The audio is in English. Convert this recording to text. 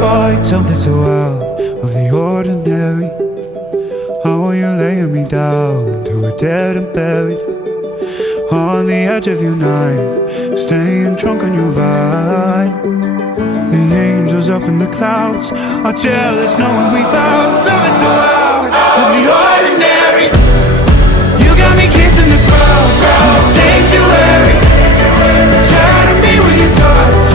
find something so out of the ordinary. How are you laying me down to a dead and buried on the edge of your night, staying drunk on your vine. The angels up in the clouds are jealous knowing we found something so out of the ordinary. You got me kissing the ground in the sanctuary, shining me with your touch.